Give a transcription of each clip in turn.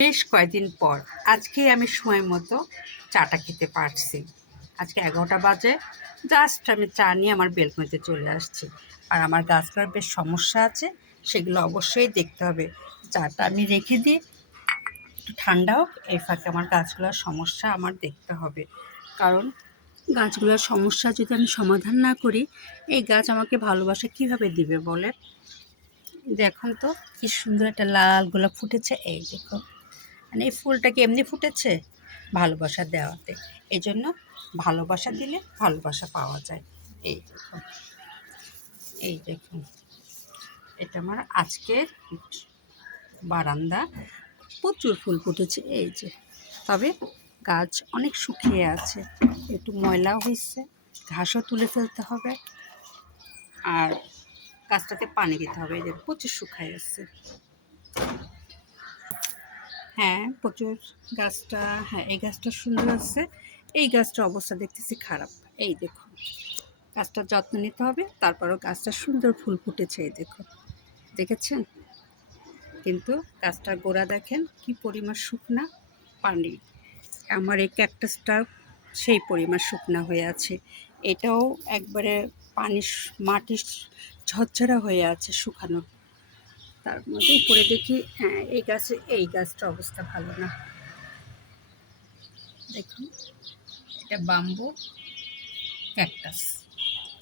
বেশ কয়েকদিন পর আজকে আমি সময় মতো চাটা খেতে পারছি। আজকে 11টা বাজে। জাস্ট আমি চা নিয়ে আমার বেলকনিতে চলে আসছি। আর আমার গাছগুলোর বেশ সমস্যা আছে, সেগুলো অবশ্যই দেখতে হবে। চাটা আমি রেখে দিই, একটু ঠান্ডা হোক, এই ফাঁকে আমার গাছগুলোর সমস্যা আমার দেখতে হবে। কারণ গাছগুলোর সমস্যা যদি আমি সমাধান না করি, এই গাছ আমাকে ভালোবাসা কীভাবে দিবে বলে? দেখুন তো কি সুন্দর একটা লাল গোলাপ ফুটেছে, এই দেখো। মানে এই ফুলটা কি এমনি ফুটেছে? ভালোবাসা দেওয়াতে। এই জন্য ভালোবাসা দিলে ভালোবাসা পাওয়া যায়। এই দেখুন, এই দেখুন, এটা আমার আজকের বারান্দা। প্রচুর ফুল ফুটেছে, এই যে। তবে গাছ অনেক শুকিয়ে আছে, একটু ময়লাও হয়েছে, ঘাসও তুলে ফেলতে হবে। আর গাছটাতে পানি দিতে হবে, এদের প্রচুর শুকায় আছে। হ্যাঁ, প্রচুর। গাছটা, হ্যাঁ, এই গাছটা সুন্দর আছে। এই গাছটার অবস্থা দেখতেছি খারাপ। এই দেখুন, গাছটার যত্ন নিতে হবে, তারপরও গাছটা সুন্দর ফুল ফুটেছে, এই দেখুন, দেখেছেন? কিন্তু গাছটার গোড়া দেখেন কি পরিমাণ শুকনা। পানি, আমার এই ক্যাকটাসটা সেই পরিমাণ শুকনা হয়ে আছে। এটাও একবারে পানি, মাটি ঝরঝরা হয়ে আছে, শুকানো। তার মধ্যে উপরে দেখি, হ্যাঁ, এই গাছটার অবস্থা ভালো না। দেখুন, এটা বাম্বু ক্যাকটাস,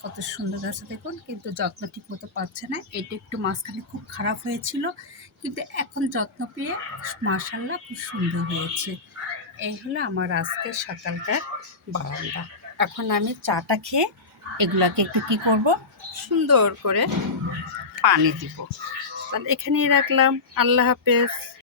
কত সুন্দর গাছ দেখুন, কিন্তু যত্ন ঠিক মতো পাচ্ছে না। এটা একটু মাঝখানে খুব খারাপ হয়েছিল, কিন্তু এখন যত্ন পেয়ে মাশাআল্লাহ খুব সুন্দর হয়েছে। এই হলো আমার আজকের সকালকার বারান্দা। এখন আমি চাটা খেয়ে এগুলাকে একটু কী করব, সুন্দর করে পানি দিব। তাহলে এখানেই রাখলাম। আল্লাহ হাফেজ।